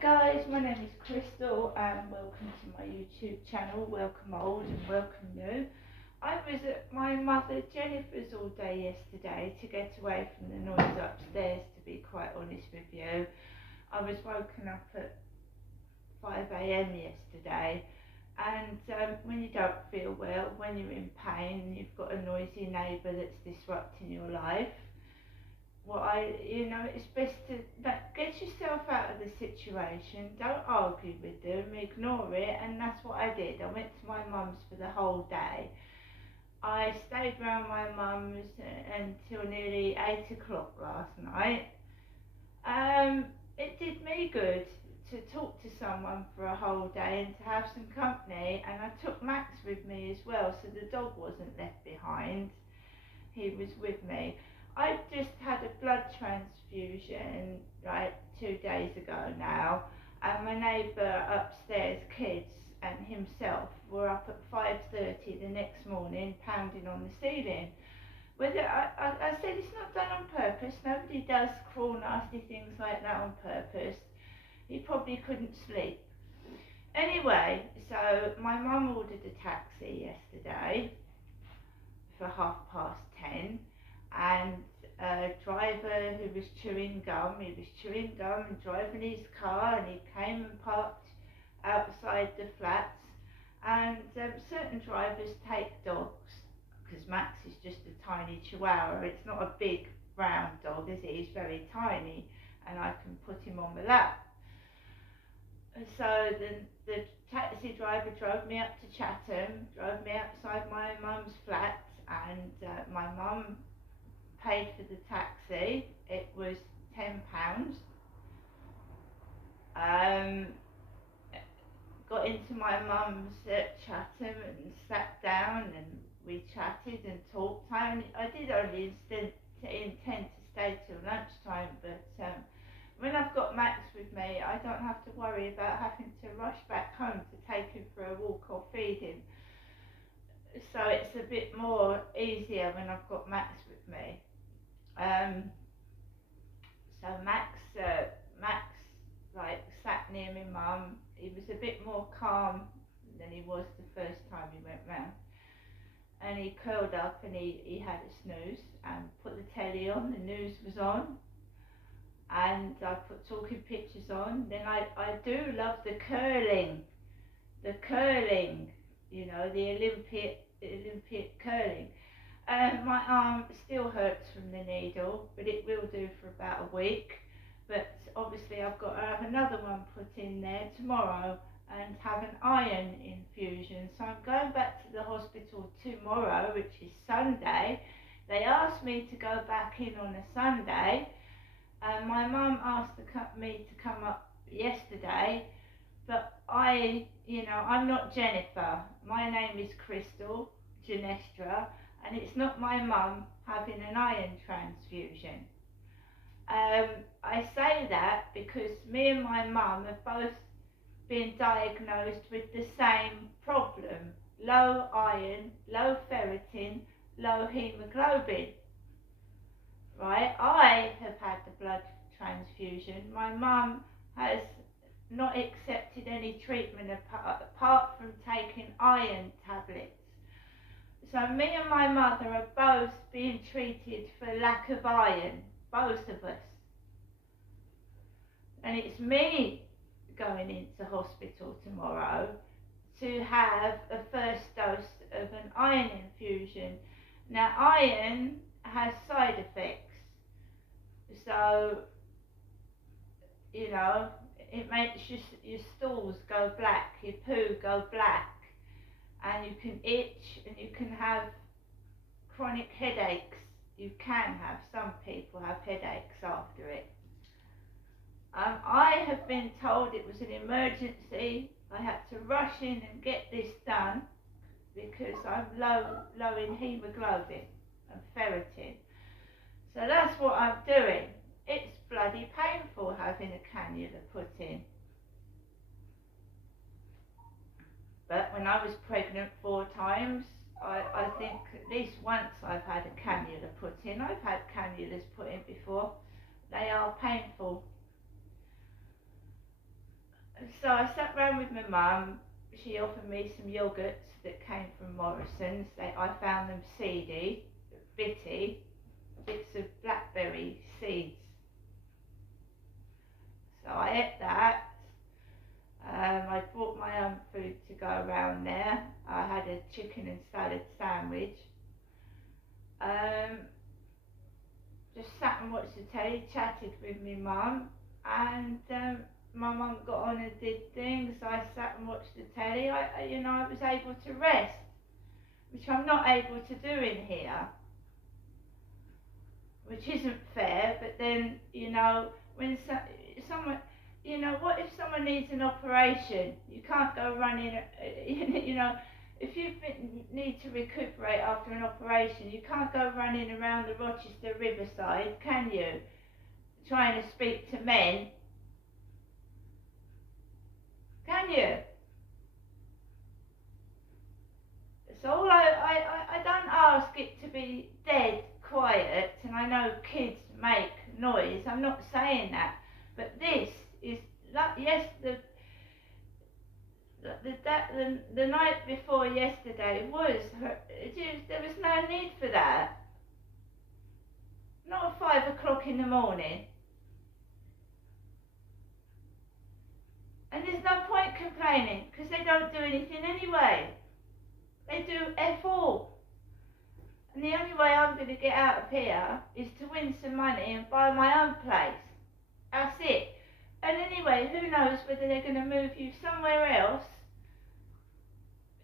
Guys, my name is Crystal and welcome to my YouTube channel. Welcome old and welcome new. I was at my mother Jennifer's all day yesterday to get away from the noise upstairs, to be quite honest with you. I was woken up at 5 a.m. yesterday, and when you don't feel well, when you're in pain, you've got a noisy neighbour that's disrupting your life. It's best to get yourself out of the situation. Don't argue with them, ignore it, and that's what I did. I went to my mum's for the whole day. I stayed round my mum's until nearly 8 o'clock last night. It did me good to talk to someone for a whole day and to have some company, and I took Max with me as well, so the dog wasn't left behind. He was with me. I just had a blood transfusion like 2 days ago now, and my neighbour upstairs, kids, and himself were up at 5:30 the next morning pounding on the ceiling. I said it's not done on purpose. Nobody does cruel, nasty things like that on purpose. He probably couldn't sleep. Anyway, so my mum ordered a taxi yesterday for 10:30. And a driver who was chewing gum, and driving his car, and he came and parked outside the flats. And certain drivers take dogs, because Max is just a tiny chihuahua. It's not a big brown dog, is it? He's very tiny, and I can put him on my lap. So the taxi driver drove me up to Chatham, drove me outside my mum's flat, and my mum paid for the taxi. It was £10. Got into my mum's at Chatham and sat down, and we chatted and talked. I did only intend to stay till lunchtime, but when I've got Max with me, I don't have to worry about having to rush back home to take him for a walk or feed him. So it's a bit more easier when I've got Max with me. So Max sat near my mum. He was a bit more calm than he was the first time he went round. And he curled up and he had a snooze and put the telly on. The news was on. And I put Talking Pictures on. Then I do love the curling, the Olympic curling. My arm still hurts from the needle, but it will do for about a week. But obviously I've got to have another one put in there tomorrow and have an iron infusion. So I'm going back to the hospital tomorrow, which is Sunday. They asked me to go back in on a Sunday. My mum asked me to come up yesterday, but I'm not Jennifer. My name is Crystal Genestra, and it's not my mum having an iron transfusion. I say that because me and my mum have both been diagnosed with the same problem: low iron, low ferritin, low hemoglobin. Right? I have had the blood transfusion. My mum has not accepted any treatment apart from taking iron tablets. So me and my mother are both being treated for lack of iron, both of us. And it's me going into hospital tomorrow to have a first dose of an iron infusion. Now, iron has side effects. So, it makes your stools go black, your poo go black, and you can itch, and you can have chronic headaches. Some people have headaches after it. I have been told it was an emergency. I had to rush in and get this done because I'm low in hemoglobin and ferritin. So that's what I'm doing. It's bloody painful having a cannula put in. But when I was pregnant 4 times, I think at least once I've had a cannula put in. I've had cannulas put in before. They are painful. So I sat round with my mum. She offered me some yogurts that came from Morrison's. I found them seedy, bitty, bits of blackberry seeds. So I ate that. I brought my own food to go around there. I had a chicken and salad sandwich. Um, just sat and watched the telly, chatted with my mum, and my mum got on and did things. I sat and watched the telly. I was able to rest, which I'm not able to do in here, which isn't fair. But then, when someone, what if someone needs an operation? You can't go running, if need to recuperate after an operation, you can't go running around the Rochester riverside, can you? Trying to speak to men, can you? So I don't ask it to be dead quiet, and I know kids make noise. I'm not saying that, but this is yes, the night before yesterday there was no need for that. Not at 5 o'clock in the morning. And there's no point complaining, because they don't do anything anyway. They do F all. And the only way I'm going to get out of here is to win some money and buy my own place. That's it. And anyway, who knows whether they're going to move you somewhere else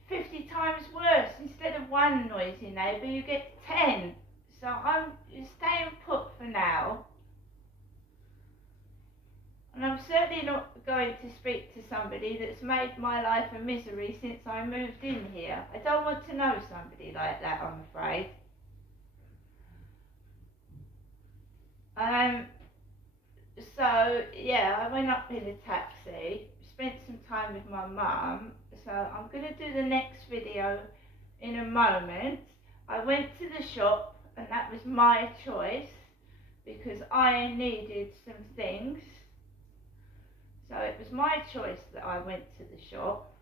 50 times worse. Instead of one noisy neighbour, you get 10. So I'm staying put for now. And I'm certainly not going to speak to somebody that's made my life a misery since I moved in here. I don't want to know somebody like that, I'm afraid. So yeah, I went up in a taxi, spent some time with my mum. So I'm going to do the next video in a moment. I went to the shop, and that was my choice because I needed some things. So it was my choice that I went to the shop.